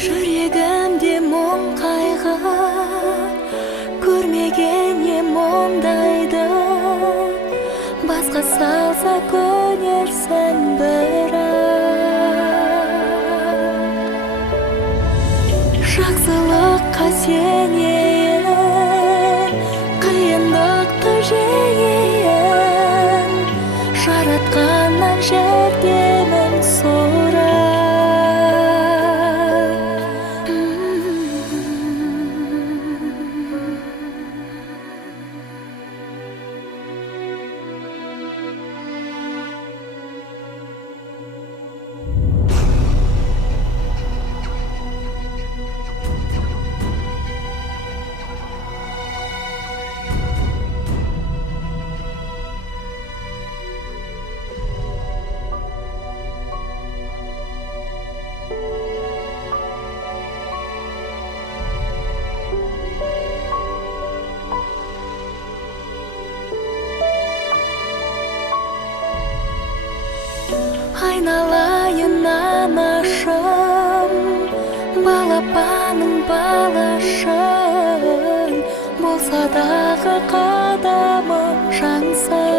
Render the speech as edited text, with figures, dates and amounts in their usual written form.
Жүрегімде мұң қайғы, көрмеген ем ондайды. Басқа салса көнерсің бірақ. Жақсылыққа сенейін, қиындықты жеңейін. Жаратқаннан жәрдемін сұрап. Айналайын анашым, балапаның балашың, болса дағы қадамым жаңсың.